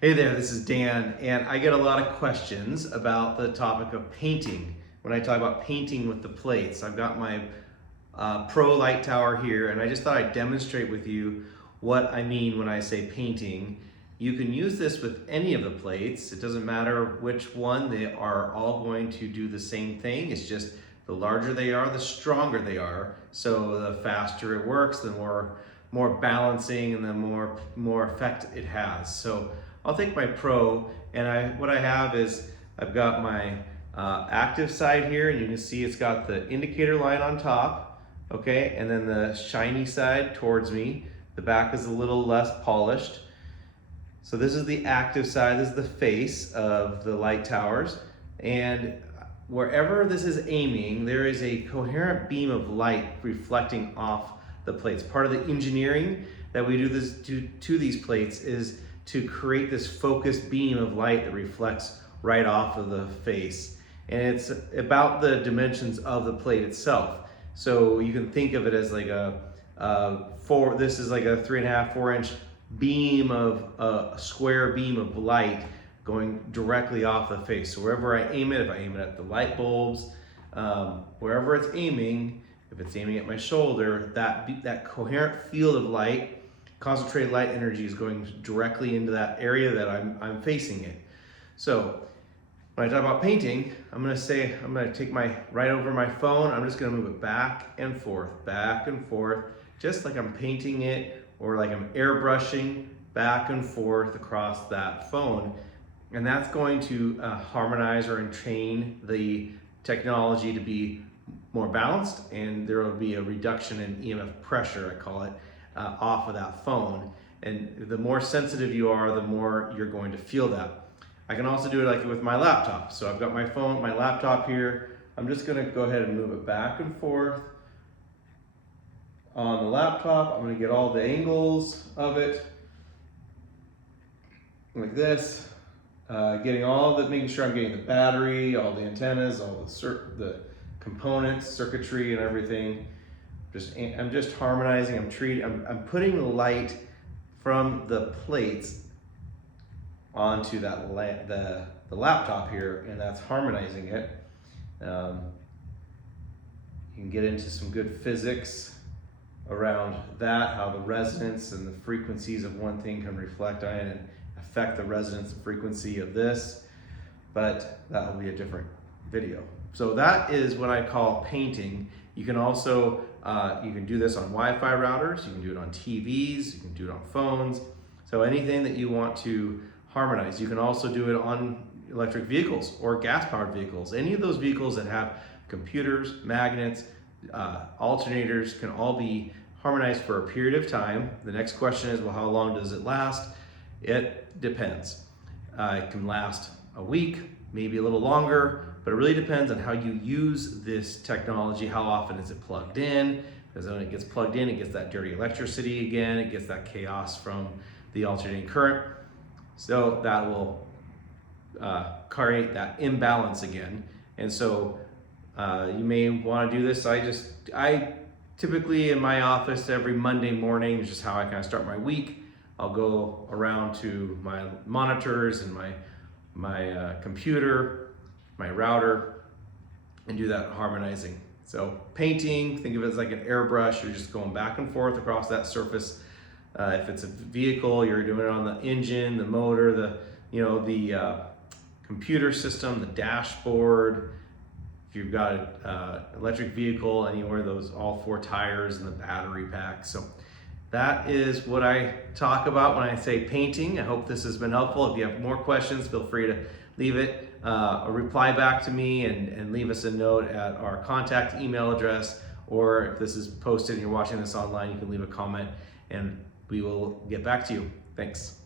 Hey there, this is Dan, and I get a lot of questions about the topic of painting. When I talk about painting with the plates, I've got my Pro Light Tower here, and I just thought I'd demonstrate with you what I mean when I say painting. You can use this with any of the plates. It doesn't matter which one, they are all going to do the same thing. It's just the larger they are, the stronger they are. So the faster it works, the more balancing and the more effect it has. So I'll take my Pro, and what I have is I've got my active side here, and you can see it's got the indicator line on top, okay, and then the shiny side towards me. The back is a little less polished. So this is the active side, this is the face of the light towers, and wherever this is aiming, there is a coherent beam of light reflecting off the plates. Part of the engineering that we do to these plates is to create this focused beam of light that reflects right off of the face. And it's about the dimensions of the plate itself. So you can think of it as like this is like a 3.5, 4-inch beam of a square beam of light going directly off the face. So wherever I aim it, if I aim it at the light bulbs, wherever it's aiming, if it's aiming at my shoulder, that coherent field of light, concentrated light energy is going directly into that area that I'm facing it. So when I talk about painting, I'm gonna take right over my phone, I'm just gonna move it back and forth, just like I'm painting it or like I'm airbrushing back and forth across that phone. And that's going to harmonize or entrain the technology to be more balanced, and there will be a reduction in EMF pressure, I call it, off of that phone. And the more sensitive you are, the more you're going to feel that. I can also do it like with my laptop. So I've got my phone, my laptop here. I'm just gonna go ahead and move it back and forth on the laptop. I'm gonna get all the angles of it, like this. Making sure I'm getting the battery, all the antennas, all the components, circuitry and everything. I'm just harmonizing, I'm putting the light from the plates onto the laptop here, and that's harmonizing it. You can get into some good physics around that, how the resonance and the frequencies of one thing can reflect on it and affect the resonance frequency of this, but that will be a different video. So that is what I call painting. You can also, you can do this on Wi-Fi routers, you can do it on TVs, you can do it on phones. So anything that you want to harmonize. You can also do it on electric vehicles or gas-powered vehicles. Any of those vehicles that have computers, magnets, alternators can all be harmonized for a period of time. The next question is, well, how long does it last? It depends. It can last a week, maybe a little longer, but it really depends on how you use this technology. How often is it plugged in? Because when it gets plugged in, it gets that dirty electricity again, it gets that chaos from the alternating current. So that will create that imbalance again. And so you may want to do this. I typically in my office every Monday morning is just how I kind of start my week. I'll go around to my monitors and my computer, my router, and do that harmonizing. So painting, think of it as like an airbrush. You're just going back and forth across that surface. If it's a vehicle, you're doing it on the engine, the motor, the computer system, the dashboard. If you've got an electric vehicle, anywhere, all 4 tires and the battery pack. So that is what I talk about when I say painting. I hope this has been helpful. If you have more questions, feel free to leave it a reply back to me and leave us a note at our contact email address, or if this is posted and you're watching this online, you can leave a comment and we will get back to you. Thanks.